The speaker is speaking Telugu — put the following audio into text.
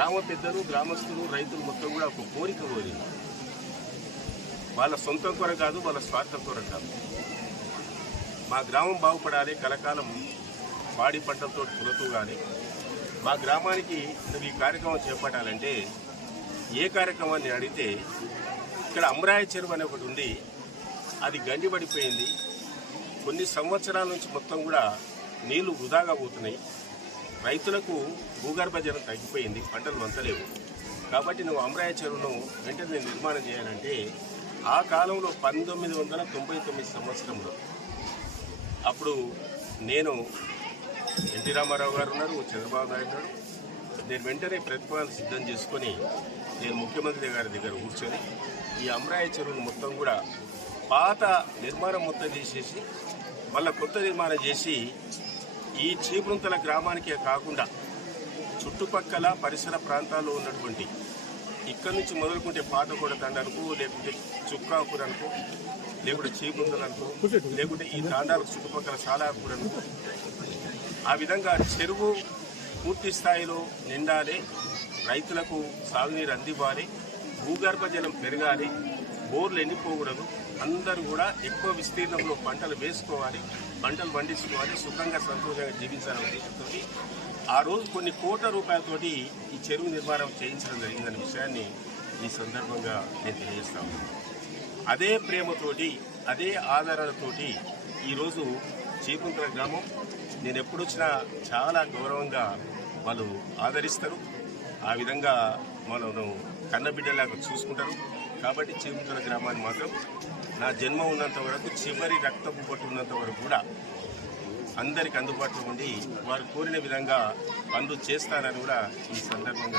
గ్రామ పెద్దలు, గ్రామస్తులు, రైతులు మొత్తం కూడా ఒక కోరిక కోరింది. వాళ్ళ సొంతం కొర కాదు, వాళ్ళ స్వార్థం కొర కాదు. మా గ్రామం బాగుపడాలి, కలకాలం పాడి పంటలతో పులతూగాలి. మా గ్రామానికి నువ్వు ఈ కార్యక్రమం చేపట్టాలంటే ఏ కార్యక్రమాన్ని అడిగితే ఇక్కడ అమరాయ చెరువు అనే ఒకటి ఉంది. అది గండిపడిపోయింది. కొన్ని సంవత్సరాల నుంచి మొత్తం కూడా నీళ్లు వృధాగా పోతున్నాయి. రైతులకు భూగర్భ జలం తగ్గిపోయింది, పంటలు వంతలేవు. కాబట్టి నువ్వు అమరాయ చెరువును వెంటనే నిర్మాణం చేయాలంటే ఆ కాలంలో 1999 సంవత్సరంలో అప్పుడు నేను ఎన్టీ రామారావు గారు ఉన్నారు, చంద్రబాబు నాయుడు గారు. నేను వెంటనే ప్రతిపాదన సిద్ధం చేసుకొని నేను ముఖ్యమంత్రి గారి దగ్గర కూర్చొని ఈ అమరాయ చెరువును మొత్తం కూడా పాత నిర్మాణం మొత్తం తీసేసి మళ్ళీ కొత్త నిర్మాణం చేసి ఈ చీపురుంతల గ్రామానికే కాకుండా చుట్టుపక్కల పరిసర ప్రాంతాల్లో ఉన్నటువంటి ఇక్కడి నుంచి మొదలుకుంటే పాతకోడ తండనుకో, లేకుంటే చుక్కాపూర్ అనుకో, లేకుంటే చీపురుంతలు అనుకో, లేకుంటే ఈ తాండాలకు చుట్టుపక్కల సాలాపూర్ అనుకో, ఆ విధంగా చెరువు పూర్తి స్థాయిలో నిండాలి, రైతులకు సాగునీరు అందివ్వాలి, భూగర్భ జలం పెరగాలి, బోర్లు ఎండిపోకూడదు. అందరూ కూడా ఎక్కువ విస్తీర్ణంలో పంటలు వేసుకోవాలి, పంటలు పండించుకోవాలి, సుఖంగా సంతోషంగా జీవించాలనే ఉద్దేశంతో ఆ రోజు కొన్ని కోట్ల రూపాయలతోటి ఈ చెరువు నిర్మాణం చేయించడం జరిగిందనే విషయాన్ని ఈ సందర్భంగా నేను తెలియజేస్తాను. అదే ప్రేమతోటి, అదే ఆధారాలతోటి ఈరోజు చీపురుంతల గ్రామం నేను ఎప్పుడొచ్చినా చాలా గౌరవంగా వాళ్ళు ఆదరిస్తారు. ఆ విధంగా మనను కన్నబిడ్డలాగా చూసుకుంటారు. కాబట్టి చీపురుంతల గ్రామాన్ని మాత్రం నా జన్మ ఉన్నంత వరకు, చివరి రక్తపు పట్టు ఉన్నంత వరకు కూడా అందరికి అందుబాటులో ఉండి వారు కోరిన విధంగా పనులు చేస్తారని కూడా ఈ సందర్భంగా